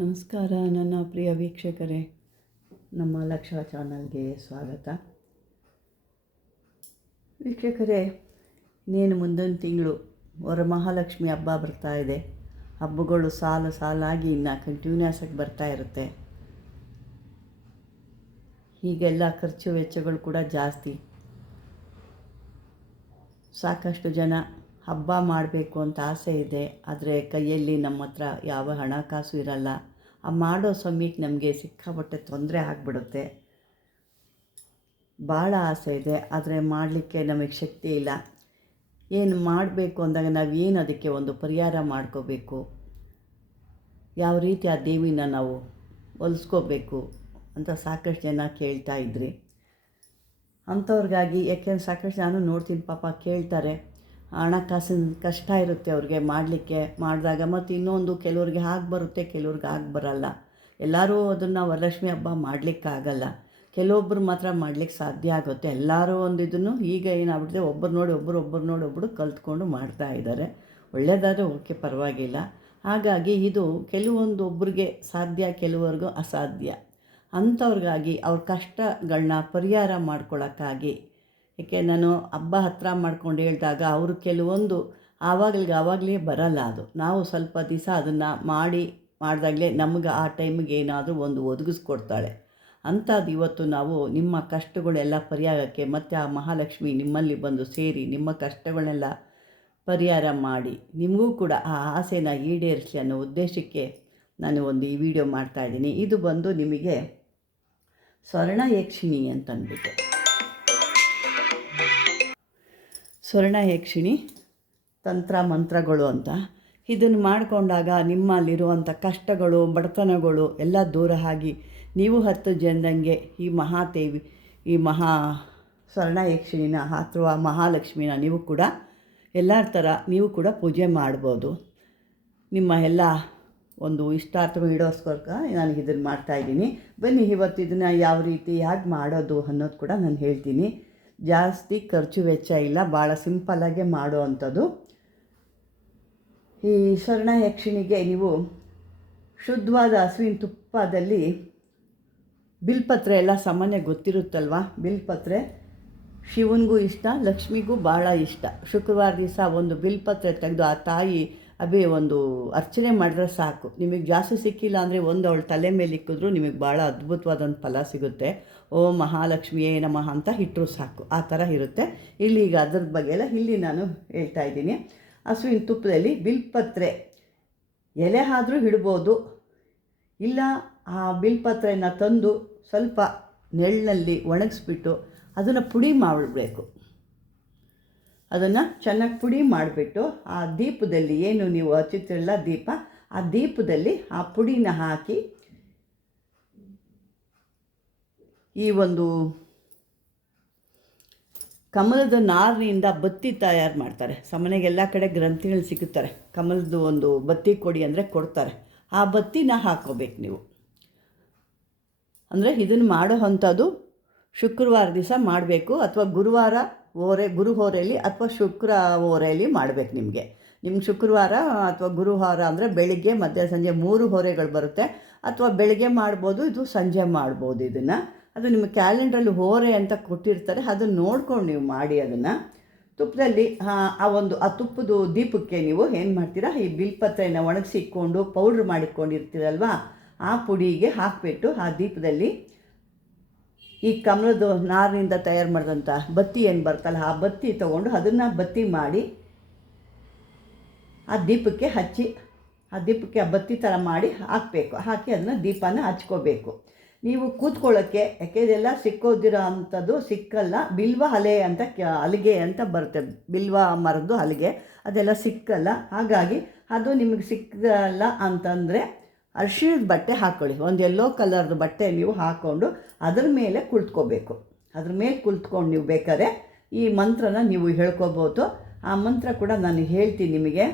ನಮಸ್ಕಾರ ನನ್ನ ಪ್ರಿಯ ವೀಕ್ಷಕರೇ, ನಮ್ಮ ಲಕ್ಷ ಚಾನಲ್ಗೆ ಸ್ವಾಗತ. ವೀಕ್ಷಕರೇ, ಇನ್ನೇನು ಮುಂದಿನ ತಿಂಗಳು ವರಮಹಾಲಕ್ಷ್ಮಿ ಹಬ್ಬ ಬರ್ತಾ ಇದೆ. ಹಬ್ಬಗಳು ಸಾಲಾಗಿ ಇನ್ನು ಕಂಟಿನ್ಯೂಸ್ ಆಗಿ ಬರ್ತಾ ಇರುತ್ತೆ. ಹೀಗೆಲ್ಲ ಖರ್ಚು ವೆಚ್ಚಗಳು ಕೂಡ ಜಾಸ್ತಿ. ಸಾಕಷ್ಟು ಜನ ಹಬ್ಬ ಮಾಡಬೇಕು ಅಂತ ಆಸೆ ಇದೆ, ಆದರೆ ಕೈಯಲ್ಲಿ ನಮ್ಮ ಹತ್ರ ಯಾವ ಹಣಕಾಸು ಇರಲ್ಲ. ಆ ಮಾಡೋ ಸಮಯಕ್ಕೆ ನಮಗೆ ಸಿಕ್ಕಾಪಟ್ಟೆ ತೊಂದರೆ ಆಗಿಬಿಡುತ್ತೆ. ಭಾಳ ಆಸೆ ಇದೆ, ಆದರೆ ಮಾಡಲಿಕ್ಕೆ ನಮಗೆ ಶಕ್ತಿ ಇಲ್ಲ. ಏನು ಮಾಡಬೇಕು ಅಂದಾಗ ನಾವೇನು ಅದಕ್ಕೆ ಒಂದು ಪರಿಹಾರ ಮಾಡ್ಕೋಬೇಕು, ಯಾವ ರೀತಿ ಆ ದೇವಿನ ನಾವು ಒಲಿಸ್ಕೋಬೇಕು ಅಂತ ಸಾಕಷ್ಟು ಜನ ಕೇಳ್ತಾ ಇದ್ರಿ. ಅಂಥವ್ರಿಗಾಗಿ, ಯಾಕೆಂದ್ರೆ ಸಾಕಷ್ಟು ನಾನು ನೋಡ್ತೀನಿ, ಪಾಪ ಕೇಳ್ತಾರೆ, ಹಣಕಾಸಿನ ಕಷ್ಟ ಇರುತ್ತೆ ಅವ್ರಿಗೆ ಮಾಡಲಿಕ್ಕೆ. ಮಾಡಿದಾಗ ಮತ್ತು ಇನ್ನೊಂದು ಕೆಲವ್ರಿಗೆ ಆಗಿ ಬರುತ್ತೆ, ಕೆಲವ್ರಿಗೆ ಆಗಿ ಬರಲ್ಲ. ಎಲ್ಲರೂ ಅದನ್ನು ವರಲಕ್ಷ್ಮಿ ಹಬ್ಬ ಮಾಡಲಿಕ್ಕಾಗಲ್ಲ. ಕೆಲವೊಬ್ಬರು ಮಾತ್ರ ಮಾಡಲಿಕ್ಕೆ ಸಾಧ್ಯ ಆಗುತ್ತೆ. ಎಲ್ಲರೂ ಒಂದು ಇದನ್ನು ಈಗ ಏನಾಗ್ಬಿಟ್ಟಿದೆ, ಒಬ್ಬರು ನೋಡಿ ಒಬ್ಬರು ಕಲ್ತ್ಕೊಂಡು ಮಾಡ್ತಾ ಇದ್ದಾರೆ. ಒಳ್ಳೆಯದಾದರೆ ಓಕೆ, ಪರವಾಗಿಲ್ಲ. ಹಾಗಾಗಿ ಇದು ಒಬ್ಬರಿಗೆ ಸಾಧ್ಯ, ಕೆಲವರಿಗೂ ಅಸಾಧ್ಯ. ಅಂಥವ್ರಿಗಾಗಿ ಅವ್ರ ಕಷ್ಟಗಳನ್ನ ಪರಿಹಾರ ಮಾಡ್ಕೊಳ್ಳೋಕ್ಕಾಗಿ, ಏಕೆ ನಾನು ಹಬ್ಬ ಹತ್ತಿರ ಮಾಡ್ಕೊಂಡು ಹೇಳಿದಾಗ ಅವರು ಕೆಲವೊಂದು ಆವಾಗಲೇ ಬರಲ್ಲ. ಅದು ನಾವು ಸ್ವಲ್ಪ ದಿವಸ ಅದನ್ನು ಮಾಡಿದಾಗಲೇ ನಮಗೆ ಆ ಟೈಮಿಗೆ ಏನಾದರೂ ಒಂದು ಒದಗಿಸ್ಕೊಡ್ತಾಳೆ. ಅಂಥದ್ದು ಇವತ್ತು ನಾವು ನಿಮ್ಮ ಕಷ್ಟಗಳೆಲ್ಲ ಪರಿಹಾರಕ್ಕೆ ಮತ್ತು ಆ ಮಹಾಲಕ್ಷ್ಮಿ ನಿಮ್ಮಲ್ಲಿ ಬಂದು ಸೇರಿ ನಿಮ್ಮ ಕಷ್ಟಗಳನ್ನೆಲ್ಲ ಪರಿಹಾರ ಮಾಡಿ ನಿಮಗೂ ಕೂಡ ಆ ಆಸೆನ ಈಡೇರಿಸಲಿ ಅನ್ನೋ ಉದ್ದೇಶಕ್ಕೆ ನಾನು ಒಂದು ಈ ವಿಡಿಯೋ ಮಾಡ್ತಾಯಿದ್ದೀನಿ. ಇದು ಬಂದು ನಿಮಗೆ ಸ್ವರ್ಣ ಯಕ್ಷಿಣಿ ಅಂತಂದ್ಬಿಟ್ಟು, ಸ್ವರ್ಣ ಯಕ್ಷಿಣಿ ತಂತ್ರ ಮಂತ್ರಗಳು ಅಂತ. ಇದನ್ನು ಮಾಡಿಕೊಂಡಾಗ ನಿಮ್ಮಲ್ಲಿರುವಂಥ ಕಷ್ಟಗಳು, ಬಡತನಗಳು ಎಲ್ಲ ದೂರ ಆಗಿ ನೀವು 10 ಜನದಂಗೆ ಈ ಮಹಾದೇವಿ, ಈ ಸ್ವರ್ಣ ಯಕ್ಷಿಣಿನ ಅಥವಾ ಮಹಾಲಕ್ಷ್ಮಿನ ನೀವು ಕೂಡ ಎಲ್ಲರ ಥರ ನೀವು ಕೂಡ ಪೂಜೆ ಮಾಡ್ಬೋದು. ನಿಮ್ಮ ಎಲ್ಲ ಒಂದು ಇಷ್ಟಾರ್ಥ ಈಡೇರಿಸ್ಕೋಸ್ಕರ ನಾನು ಇದನ್ನು ಮಾಡ್ತಾಯಿದ್ದೀನಿ. ಬನ್ನಿ, ಇವತ್ತು ಇದನ್ನು ಯಾವ ರೀತಿ ಹೇಗೆ ಮಾಡೋದು ಅನ್ನೋದು ಕೂಡ ನಾನು ಹೇಳ್ತೀನಿ. ಜಾಸ್ತಿ ಖರ್ಚು ವೆಚ್ಚ ಇಲ್ಲ, ಭಾಳ ಸಿಂಪಲ್ಲಾಗೆ ಮಾಡೋ ಅಂಥದ್ದು. ಈ ಸ್ವರ್ಣ ಯಕ್ಷಿಣಿಗೆ ನೀವು ಶುದ್ಧವಾದ ಹಸುವಿನ ತುಪ್ಪದಲ್ಲಿ ಬಿಲ್ಪತ್ರೆ ಎಲ್ಲ ಸಾಮಾನ್ಯ ಗೊತ್ತಿರುತ್ತಲ್ವ. ಬಿಲ್ಪತ್ರೆ ಶಿವನಿಗೂ ಇಷ್ಟ, ಲಕ್ಷ್ಮಿಗೂ ಭಾಳ ಇಷ್ಟ. ಶುಕ್ರವಾರ ದಿವಸ ಒಂದು ಬಿಲ್ಪತ್ರೆ ತೆಗೆದು ಆ ತಾಯಿ ಒಂದು ಅರ್ಚನೆ ಮಾಡಿದ್ರೆ ಸಾಕು. ನಿಮಗೆ ಜಾಸ್ತಿ ಸಿಕ್ಕಿಲ್ಲ ಅಂದರೆ ಅವಳ ತಲೆ ಮೇಲೆ ಇಕ್ಕಿದ್ರೂ ನಿಮಗೆ ಭಾಳ ಅದ್ಭುತವಾದಂಥ ಫಲ ಸಿಗುತ್ತೆ. ಓಂ ಮಹಾಲಕ್ಷ್ಮಿಯೇ ನಮಃ ಅಂತ ಇಟ್ಟರು ಸಾಕು, ಆ ಥರ ಇರುತ್ತೆ. ಈಗ ಅದ್ರ ಬಗ್ಗೆ ಎಲ್ಲ ನಾನು ಹೇಳ್ತಾ ಇದ್ದೀನಿ. ಹಸುವಿನ ತುಪ್ಪದಲ್ಲಿ ಬಿಲ್ಪತ್ರೆ ಎಲೆ ಆದರೂ ಇಡ್ಬೋದು, ಇಲ್ಲ ಆ ಬಿಲ್ಪತ್ರೆನ ತಂದು ಸ್ವಲ್ಪ ನೆರಳಿನಲ್ಲಿ ಒಣಗಿಸ್ಬಿಟ್ಟು ಅದನ್ನು ಪುಡಿ ಮಾಡಿಬಿಡಬೇಕು. ಅದನ್ನು ಚೆನ್ನಾಗಿ ಪುಡಿ ಮಾಡಿಬಿಟ್ಟು ಆ ದೀಪದಲ್ಲಿ, ಏನು ನೀವು ಹಚ್ಚುತ್ತಿರಲ್ಲ ದೀಪ, ಆ ದೀಪದಲ್ಲಿ ಆ ಪುಡಿನ ಹಾಕಿ ಈ ಒಂದು ಕಮಲದ ನಾರಿನಿಂದ ಬತ್ತಿ ತಯಾರು ಮಾಡ್ತಾರೆ. ಸಾಮಾನ್ಯಗೆಲ್ಲ ಕಡೆ ಗ್ರಂಥಿಗಳು ಸಿಗುತ್ತಾರೆ, ಕಮಲದ ಒಂದು ಬತ್ತಿ ಕೊಡಿ ಅಂದರೆ ಕೊಡ್ತಾರೆ. ಆ ಬತ್ತಿನ ಹಾಕ್ಕೋಬೇಕು ನೀವು. ಅಂದರೆ ಇದನ್ನು ಮಾಡೋ ಅಂಥದ್ದು ಶುಕ್ರವಾರ ದಿವಸ ಮಾಡಬೇಕು, ಅಥವಾ ಗುರುವಾರ ಗುರು ಹೋರೆಯಲ್ಲಿ ಅಥವಾ ಶುಕ್ರ ಹೋರೆಯಲ್ಲಿ ಮಾಡಬೇಕು. ನಿಮ್ಗೆ ಶುಕ್ರವಾರ ಅಥವಾ ಗುರುವಾರ ಅಂದರೆ ಬೆಳಿಗ್ಗೆ ಮಧ್ಯಾಹ್ನ ಸಂಜೆ 3 ಹೋರೆಗಳು ಬರುತ್ತೆ. ಅಥವಾ ಬೆಳಿಗ್ಗೆ ಮಾಡ್ಬೋದು, ಇದು ಸಂಜೆ ಮಾಡ್ಬೋದು. ಇದನ್ನು ಅದು ನಿಮ್ಮ ಕ್ಯಾಲೆಂಡ್ರಲ್ಲಿ ಹೋರೆ ಅಂತ ಕೊಟ್ಟಿರ್ತಾರೆ, ಅದನ್ನು ನೋಡ್ಕೊಂಡು ನೀವು ಮಾಡಿ. ಅದನ್ನು ತುಪ್ಪದಲ್ಲಿ ಆ ತುಪ್ಪದ ದೀಪಕ್ಕೆ ನೀವು ಏನು ಮಾಡ್ತೀರಾ, ಈ ಬಿಲ್ಪತ್ರೆನ ಒಣಗಿಸಿಕೊಂಡು ಪೌಡ್ರ್ ಮಾಡಿಕೊಂಡಿರ್ತೀರಲ್ವ, ಆ ಪುಡಿಗೆ ಹಾಕಿಬಿಟ್ಟು ಆ ದೀಪದಲ್ಲಿ ಈ ಕಮಲದ ನಾರಿನಿಂದ ತಯಾರು ಮಾಡಿದಂಥ ಬತ್ತಿ ಏನು ಬರ್ತಲ್ಲ, ಆ ಬತ್ತಿ ತೊಗೊಂಡು ಅದನ್ನು ಬತ್ತಿ ಮಾಡಿ ಆ ದೀಪಕ್ಕೆ ಹಚ್ಚಿ, ಆ ದೀಪಕ್ಕೆ ಆ ಬತ್ತಿ ಥರ ಮಾಡಿ ಹಾಕಬೇಕು. ಹಾಕಿ ಅದನ್ನು ದೀಪನ ಹಚ್ಕೋಬೇಕು. ನೀವು ಕೂತ್ಕೊಳ್ಳೋಕ್ಕೆ, ಯಾಕೆ ಇದೆಲ್ಲ ಸಿಕ್ಕೋದಿರೋ ಅಂಥದ್ದು ಸಿಕ್ಕಲ್ಲ. ಬಿಲ್ವ ಹಲಿಗೆ ಅಂತ ಬರುತ್ತೆ, ಬಿಲ್ವ ಮರದ್ದು ಹಲಿಗೆ, ಅದೆಲ್ಲ ಸಿಕ್ಕಲ್ಲ. ಹಾಗಾಗಿ ಅದು ನಿಮಗೆ ಸಿಕ್ಕಲ್ಲ ಅಂತಂದರೆ ಅರಿಶಿಣದ ಬಟ್ಟೆ ಹಾಕ್ಕೊಳ್ಳಿ. ಒಂದು ಯೆಲ್ಲೋ ಕಲರ್ದು ಬಟ್ಟೆ ನೀವು ಹಾಕ್ಕೊಂಡು ಅದ್ರ ಮೇಲೆ ಕುಳಿತುಕೋಬೇಕು. ಅದ್ರ ಮೇಲೆ ಕುಳಿತುಕೊಂಡು ನೀವು ಬೇಕಾದ್ರೆ ಈ ಮಂತ್ರನ ನೀವು ಹೇಳ್ಕೊಬೋದು. ಆ ಮಂತ್ರ ಕೂಡ ನಾನು ಹೇಳ್ತೀನಿ ನಿಮಗೆ.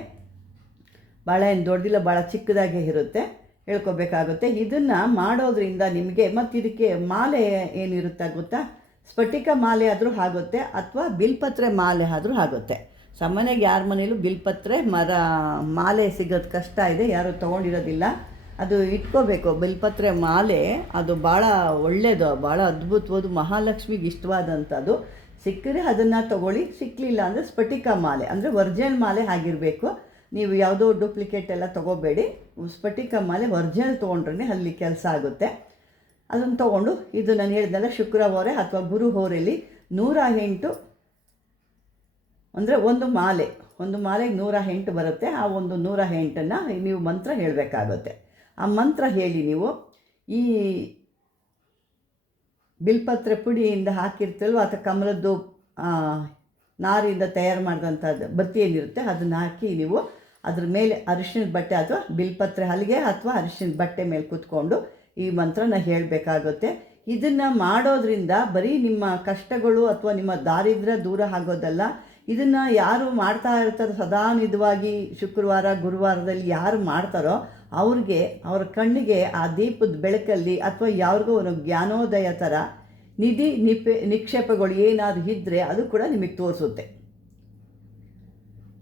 ಭಾಳ ಏನು ದೊಡ್ಡದಿಲ್ಲ, ಭಾಳ ಚಿಕ್ಕದಾಗೇ ಇರುತ್ತೆ, ಹೇಳ್ಕೊಬೇಕಾಗುತ್ತೆ. ಇದನ್ನು ಮಾಡೋದ್ರಿಂದ ನಿಮಗೆ, ಮತ್ತು ಇದಕ್ಕೆ ಮಾಲೆ ಏನಿರುತ್ತೆ ಗೊತ್ತಾ, ಸ್ಫಟಿಕ ಮಾಲೆ ಆದರೂ ಆಗುತ್ತೆ, ಅಥವಾ ಬಿಲ್ಪತ್ರೆ ಮಾಲೆ ಆದರೂ ಆಗುತ್ತೆ. ಸಾಮಾನ್ಯವಾಗಿ ಯಾರ ಮನೇಲೂ ಬಿಲ್ಪತ್ರೆ ಮಾಲೆ ಸಿಗೋದು ಕಷ್ಟ ಇದೆ, ಯಾರೂ ತೊಗೊಂಡಿರೋದಿಲ್ಲ. ಅದು ಇಟ್ಕೋಬೇಕು. ಬಿಲ್ಪತ್ರೆ ಮಾಲೆ ಅದು ಭಾಳ ಒಳ್ಳೆಯದು, ಭಾಳ ಅದ್ಭುತವಾದ, ಮಹಾಲಕ್ಷ್ಮಿಗೆ ಇಷ್ಟವಾದಂಥದ್ದು. ಸಿಕ್ಕರೆ ಅದನ್ನು ತೊಗೊಳ್ಳಿ, ಸಿಕ್ಕಲಿಲ್ಲ ಅಂದರೆ ಸ್ಫಟಿಕ ಮಾಲೆ ಅಂದರೆ ಒರಿಜಿನಲ್ ಮಾಲೆ ಆಗಿರಬೇಕು. ನೀವು ಯಾವುದೋ ಡೂಪ್ಲಿಕೇಟ್ ಎಲ್ಲ ತೊಗೋಬೇಡಿ. ಸ್ಫಟಿಕ ಮಾಲೆ ಒರಿಜಿನಲ್ ತೊಗೊಂಡ್ರೆ ಅಲ್ಲಿ ಕೆಲಸ ಆಗುತ್ತೆ. ಅದನ್ನು ತೊಗೊಂಡು ಇದು ನಾನು ಹೇಳಿದ್ನಲ್ಲ ಶುಕ್ರವಾರ ಅಥವಾ ಗುರು ಹೋರೆಯಲ್ಲಿ 108 ಅಂದರೆ ಒಂದು ಮಾಲೆಗೆ 108 ಬರುತ್ತೆ. ಆ ಒಂದು 108ನ್ನು ನೀವು ಮಂತ್ರ ಹೇಳಬೇಕಾಗುತ್ತೆ. ಆ ಮಂತ್ರ ಹೇಳಿ ನೀವು ಈ ಬಿಲ್ಪತ್ರೆ ಪುಡಿಯಿಂದ ಹಾಕಿರ್ತೀವಲ್ವ ಅಥವಾ ಕಮಲದ್ದು ನಾರಿಂದ ತಯಾರು ಮಾಡಿದಂಥದ್ದು ಬತ್ತಿ ಏನಿರುತ್ತೆ ಅದನ್ನು ಹಾಕಿ ನೀವು ಅದ್ರ ಮೇಲೆ ಅರಿಶಿಣದ ಬಟ್ಟೆ ಅಥವಾ ಬಿಲ್ಪತ್ರೆ ಹಲಿಗೆ ಅಥವಾ ಅರಿಶಿಣದ ಬಟ್ಟೆ ಮೇಲೆ ಕೂತ್ಕೊಂಡು ಈ ಮಂತ್ರನ ಹೇಳಬೇಕಾಗುತ್ತೆ. ಇದನ್ನು ಮಾಡೋದ್ರಿಂದ ಬರೀ ನಿಮ್ಮ ಕಷ್ಟಗಳು ಅಥವಾ ನಿಮ್ಮ ದಾರಿದ್ರ್ಯ ದೂರ ಆಗೋದಲ್ಲ. ಇದನ್ನು ಯಾರು ಮಾಡ್ತಾ ಇರ್ತಾರೋ ಸದಾನಿಧವಾಗಿ ಶುಕ್ರವಾರ ಗುರುವಾರದಲ್ಲಿ ಯಾರು ಮಾಡ್ತಾರೋ ಅವ್ರಿಗೆ ಅವ್ರ ಕಣ್ಣಿಗೆ ಆ ದೀಪದ ಬೆಳಕಲ್ಲಿ ಅಥವಾ ಯಾರಿಗೋ ಒಂದು ಜ್ಞಾನೋದಯ ಥರ ನಿಕ್ಷೇಪಗಳು ಏನಾದರೂ ಇದ್ದರೆ ಅದು ಕೂಡ ನಿಮಗೆ ತೋರಿಸುತ್ತೆ.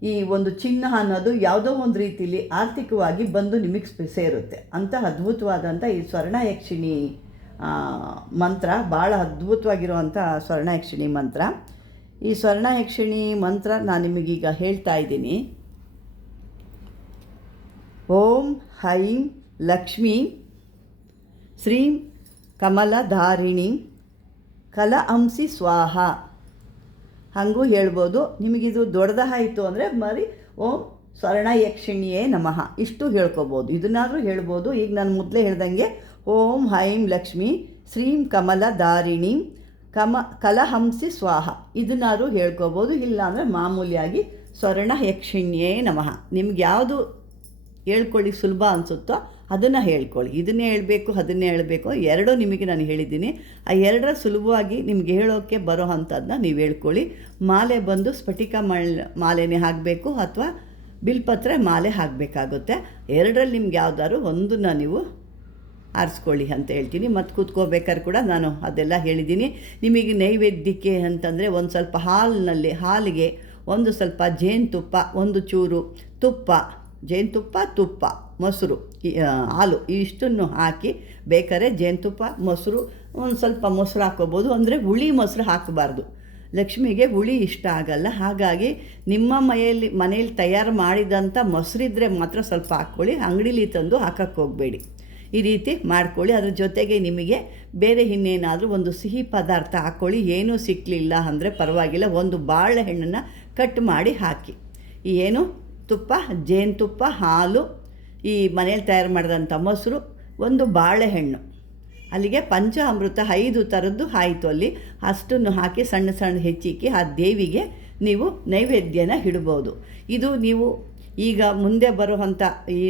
ಈ ಒಂದು ಚಿನ್ನ ಅನ್ನೋದು ಯಾವುದೋ ಒಂದು ರೀತಿಯಲ್ಲಿ ಆರ್ಥಿಕವಾಗಿ ಬಂದು ನಿಮಗೆ ಸೇರುತ್ತೆ. ಅಂಥ ಅದ್ಭುತವಾದಂಥ ಈ ಸ್ವರ್ಣಯಕ್ಷಿಣಿ ಮಂತ್ರ ಭಾಳ ಅದ್ಭುತವಾಗಿರುವಂಥ ಸ್ವರ್ಣಯಕ್ಷಿಣಿ ಮಂತ್ರ. ಈ ಸ್ವರ್ಣಯಕ್ಷಿಣಿ ಮಂತ್ರ ನಾನು ನಿಮಗೀಗ ಹೇಳ್ತಾ ಇದ್ದೀನಿ. ಓಂ ಹೈಂ ಲಕ್ಷ್ಮೀ ಶ್ರೀಂ ಕಮಲಧಾರಿಣಿ ಕಲಹಂಸಿ ಸ್ವಾಹ ಹಾಗೂ ಹೇಳ್ಬೋದು. ನಿಮಗಿದು ದೊಡ್ಡದಾಯಿತು ಅಂದರೆ ಓಂ ಸ್ವರ್ಣಯಕ್ಷಿಣಿಯೇ ನಮಃ ಇಷ್ಟು ಹೇಳ್ಕೊಬೋದು. ಇದನ್ನಾದರೂ ಹೇಳ್ಬೋದು. ಈಗ ನಾನು ಮೊದಲೇ ಹೇಳ್ದಂಗೆ ಓಂ ಹೈಂ ಲಕ್ಷ್ಮೀ ಶ್ರೀಂ ಕಮಲಧಾರಿಣಿ ಕಲಹಂಸಿ ಸ್ವಾಹ ಇದನ್ನಾದರೂ ಹೇಳ್ಕೊಬೋದು. ಇಲ್ಲ ಅಂದರೆ ಮಾಮೂಲಿಯಾಗಿ ಸ್ವರ್ಣಯಕ್ಷಿಣ್ಯೇ ನಮಃ. ನಿಮ್ಗೆ ಯಾವುದು ಹೇಳ್ಕೊಳ್ಳಿ ಸುಲಭ ಅನಿಸುತ್ತೋ ಅದನ್ನು ಹೇಳ್ಕೊಳ್ಳಿ. ಇದನ್ನೇ ಹೇಳಬೇಕು ಅದನ್ನೇ ಹೇಳಬೇಕು ಎರಡೂ ನಿಮಗೆ ನಾನು ಹೇಳಿದ್ದೀನಿ. ಆ ಎರಡರ ಸುಲಭವಾಗಿ ನಿಮಗೆ ಹೇಳೋಕ್ಕೆ ಬರೋ ಅಂಥದ್ದನ್ನ ನೀವು ಹೇಳ್ಕೊಳ್ಳಿ. ಮಾಲೆ ಬಂದು ಸ್ಫಟಿಕ ಮಾಲೆನೇ ಹಾಕಬೇಕು ಅಥವಾ ಬಿಲ್ಪತ್ರೆ ಮಾಲೆ ಹಾಕಬೇಕಾಗುತ್ತೆ. ಎರಡರಲ್ಲಿ ನಿಮ್ಗೆ ಯಾವ್ದಾದ್ರು ಒಂದನ್ನು ನೀವು ಆರಿಸ್ಕೊಳ್ಳಿ ಅಂತ ಹೇಳ್ತೀನಿ. ಮತ್ತು ಕೂತ್ಕೋಬೇಕಾದ್ರೆ ಕೂಡ ನಾನು ಅದೆಲ್ಲ ಹೇಳಿದ್ದೀನಿ. ನಿಮಗೆ ನೈವೇದ್ಯಕ್ಕೆ ಅಂತಂದರೆ ಒಂದು ಸ್ವಲ್ಪ ಹಾಲಿಗೆ ಒಂದು ಸ್ವಲ್ಪ ಜೇನುತುಪ್ಪ, ಒಂದು ಚೂರು ತುಪ್ಪ, ಜೇನುತುಪ್ಪ, ತುಪ್ಪ, ಮೊಸರು, ಹಾಲು ಇಷ್ಟನ್ನು ಹಾಕಿ ಬೇಕಾದ್ರೆ ಜೇನುತುಪ್ಪ, ಮೊಸರು, ಒಂದು ಸ್ವಲ್ಪ ಮೊಸರು ಹಾಕ್ಕೋಬೋದು. ಅಂದರೆ ಹುಳಿ ಮೊಸರು ಹಾಕಬಾರ್ದು. ಲಕ್ಷ್ಮಿಗೆ ಹುಳಿ ಇಷ್ಟ ಆಗಲ್ಲ. ಹಾಗಾಗಿ ನಿಮ್ಮ ಮನೆಯಲ್ಲಿ ತಯಾರು ಮಾಡಿದಂಥ ಮೊಸರಿದ್ದರೆ ಮಾತ್ರ ಸ್ವಲ್ಪ ಹಾಕ್ಕೊಳ್ಳಿ. ಅಂಗಡೀಲಿ ತಂದು ಹಾಕಕ್ಕೆ ಹೋಗಬೇಡಿ. ಈ ರೀತಿ ಮಾಡ್ಕೊಳ್ಳಿ. ಅದ್ರ ಜೊತೆಗೆ ನಿಮಗೆ ಬೇರೆ ಇನ್ನೇನಾದರೂ ಒಂದು ಸಿಹಿ ಪದಾರ್ಥ ಹಾಕ್ಕೊಳ್ಳಿ. ಏನೂ ಸಿಕ್ಕಲಿಲ್ಲ ಅಂದರೆ ಪರವಾಗಿಲ್ಲ, ಒಂದು ಬಾಳೆಹಣ್ಣನ್ನು ಕಟ್ ಮಾಡಿ ಹಾಕಿ. ಏನು ತುಪ್ಪ, ಜೇನುತುಪ್ಪ, ಹಾಲು, ಈ ಮನೇಲಿ ತಯಾರು ಮಾಡಿದಂಥ ಮೊಸರು, ಒಂದು ಬಾಳೆಹಣ್ಣು, ಅಲ್ಲಿಗೆ ಪಂಚಾಮೃತ 5 ಥರದ್ದು ಆಯಿತು. ಅಲ್ಲಿ ಅಷ್ಟನ್ನು ಹಾಕಿ ಸಣ್ಣ ಸಣ್ಣ ಹೆಚ್ಚಿಕ್ಕಿ ಆ ದೇವಿಗೆ ನೀವು ನೈವೇದ್ಯನ ಇಡ್ಬೋದು. ಇದು ನೀವು ಈಗ ಮುಂದೆ ಬರುವಂಥ ಈ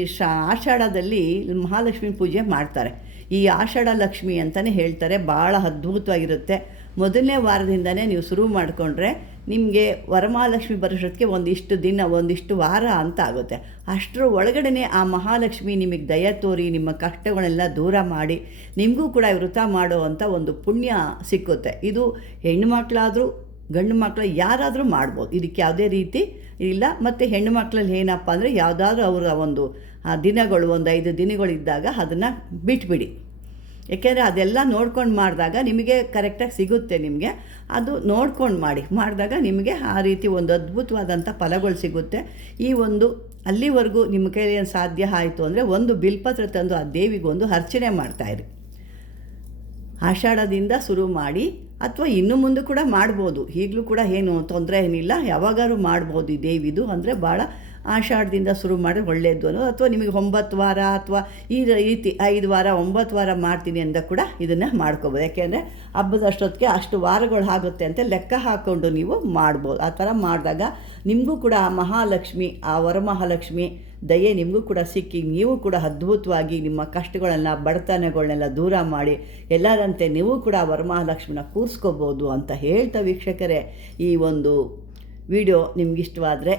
ಆಷಾಢದಲ್ಲಿ ಮಹಾಲಕ್ಷ್ಮಿ ಪೂಜೆ ಮಾಡ್ತಾರೆ. ಈ ಆಷಾಢ ಲಕ್ಷ್ಮಿ ಅಂತಲೇ ಹೇಳ್ತಾರೆ. ಭಾಳ ಅದ್ಭುತವಾಗಿರುತ್ತೆ. ಮೊದಲನೇ ವಾರದಿಂದನೇ ನೀವು ಶುರು ಮಾಡಿಕೊಂಡ್ರೆ ನಿಮಗೆ ವರಮಹಾಲಕ್ಷ್ಮಿ ಬರೋಷ್ಟೊತ್ತಿಗೆ ಒಂದಿಷ್ಟು ದಿನ, ಒಂದಿಷ್ಟು ವಾರ ಅಂತ ಆಗುತ್ತೆ. ಅಷ್ಟರ ಒಳಗಡೆ ಆ ಮಹಾಲಕ್ಷ್ಮಿ ನಿಮಗೆ ದಯ ತೋರಿ ನಿಮ್ಮ ಕಷ್ಟಗಳೆಲ್ಲ ದೂರ ಮಾಡಿ ನಿಮಗೂ ಕೂಡ ವ್ರತ ಮಾಡುವಂಥ ಒಂದು ಪುಣ್ಯ ಸಿಕ್ಕುತ್ತೆ. ಇದು ಹೆಣ್ಣು ಮಕ್ಕಳಾದರೂ ಗಂಡು ಮಕ್ಕಳು ಯಾರಾದರೂ ಮಾಡ್ಬೋದು. ಇದಕ್ಕೆ ಯಾವುದೇ ರೀತಿ ಇಲ್ಲ. ಮತ್ತು ಹೆಣ್ಣು ಮಕ್ಕಳಲ್ಲಿ ಏನಪ್ಪ ಅಂದರೆ ಯಾವುದಾದ್ರೂ ಅವರ ಒಂದು ದಿನಗಳು, ಒಂದು 5 ದಿನಗಳಿದ್ದಾಗ ಅದನ್ನು ಬಿಟ್ಬಿಡಿ. ಏಕೆಂದರೆ ಅದೆಲ್ಲ ನೋಡ್ಕೊಂಡು ಮಾಡಿದಾಗ ನಿಮಗೆ ಕರೆಕ್ಟಾಗಿ ಸಿಗುತ್ತೆ. ನಿಮಗೆ ಅದು ನೋಡ್ಕೊಂಡು ಮಾಡಿದಾಗ ನಿಮಗೆ ಆ ರೀತಿ ಒಂದು ಅದ್ಭುತವಾದಂಥ ಫಲಗಳು ಸಿಗುತ್ತೆ. ಈ ಒಂದು ಅಲ್ಲಿವರೆಗೂ ನಿಮ್ಮ ಕೈಯಲ್ಲಿ ಸಾಧ್ಯ ಆಯಿತು ಅಂದರೆ ಒಂದು ಬಿಲ್ಪತ್ರ ತಂದು ಆ ದೇವಿಗೆ ಒಂದು ಅರ್ಚನೆ ಮಾಡ್ತಾಯಿರಿ. ಆಷಾಢದಿಂದ ಶುರು ಮಾಡಿ ಅಥವಾ ಇನ್ನು ಮುಂದೆ ಕೂಡ ಮಾಡ್ಬೋದು. ಈಗಲೂ ಕೂಡ ಏನು ತೊಂದರೆ ಏನಿಲ್ಲ, ಯಾವಾಗಾದ್ರೂ ಮಾಡ್ಬೋದು. ಈ ದೇವಿದು ಅಂದರೆ ಭಾಳ ಆಷಾಢದಿಂದ ಶುರು ಮಾಡಿ ಒಳ್ಳೆಯದು ಅನ್ನೋದು. ಅಥವಾ ನಿಮಗೆ 9 ವಾರ ಅಥವಾ ಈ ರೀತಿ 5 ವಾರ 9 ವಾರ ಮಾಡ್ತೀನಿ ಅಂದ ಕೂಡ ಇದನ್ನು ಮಾಡ್ಕೋಬೋದು. ಯಾಕೆಂದರೆ ಹಬ್ಬದಷ್ಟೊತ್ತಿಗೆ ಅಷ್ಟು ವಾರಗಳು ಆಗುತ್ತೆ ಅಂತ ಲೆಕ್ಕ ಹಾಕ್ಕೊಂಡು ನೀವು ಮಾಡ್ಬೋದು. ಆ ಥರ ಮಾಡಿದಾಗ ನಿಮಗೂ ಕೂಡ ಆ ಮಹಾಲಕ್ಷ್ಮಿ, ಆ ವರಮಹಾಲಕ್ಷ್ಮಿ ದಯೆ ನಿಮಗೂ ಕೂಡ ಸಿಕ್ಕಿ ನೀವು ಕೂಡ ಅದ್ಭುತವಾಗಿ ನಿಮ್ಮ ಕಷ್ಟಗಳನ್ನ, ಬಡತನಗಳನ್ನೆಲ್ಲ ದೂರ ಮಾಡಿ ಎಲ್ಲರಂತೆ ನೀವು ಕೂಡ ವರಮಹಾಲಕ್ಷ್ಮಿನ ಕೂರಿಸ್ಕೋಬೋದು ಅಂತ ಹೇಳ್ತಾ ವೀಕ್ಷಕರೇ, ಈ ಒಂದು ವಿಡಿಯೋ ನಿಮಗಿಷ್ಟವಾದರೆ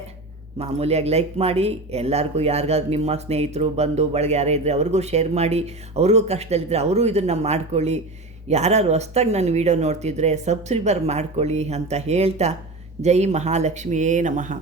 ಮಾಮೂಲಿಯಾಗಿ ಲೈಕ್ ಮಾಡಿ. ಎಲ್ಲರಿಗೂ ಯಾರಿಗಾದ್ರೂ ನಿಮ್ಮ ಸ್ನೇಹಿತರು, ಬಂಧು ಬಳಗ ಯಾರೇ ಇದ್ದರೆ ಅವ್ರಿಗೂ ಶೇರ್ ಮಾಡಿ. ಅವ್ರಿಗೂ ಕಷ್ಟದಲ್ಲಿದ್ದರೆ ಅವರು ಇದನ್ನು ಮಾಡ್ಕೊಳ್ಳಿ. ಯಾರು ಹೊಸ್ದಾಗಿ ನನ್ನ ವಿಡಿಯೋ ನೋಡ್ತಿದ್ರೆ ಸಬ್ಸ್ಕ್ರೈಬರ್ ಮಾಡ್ಕೊಳ್ಳಿ ಅಂತ ಹೇಳ್ತಾ, ಜೈ ಮಹಾಲಕ್ಷ್ಮಿಯೇ ನಮಃ.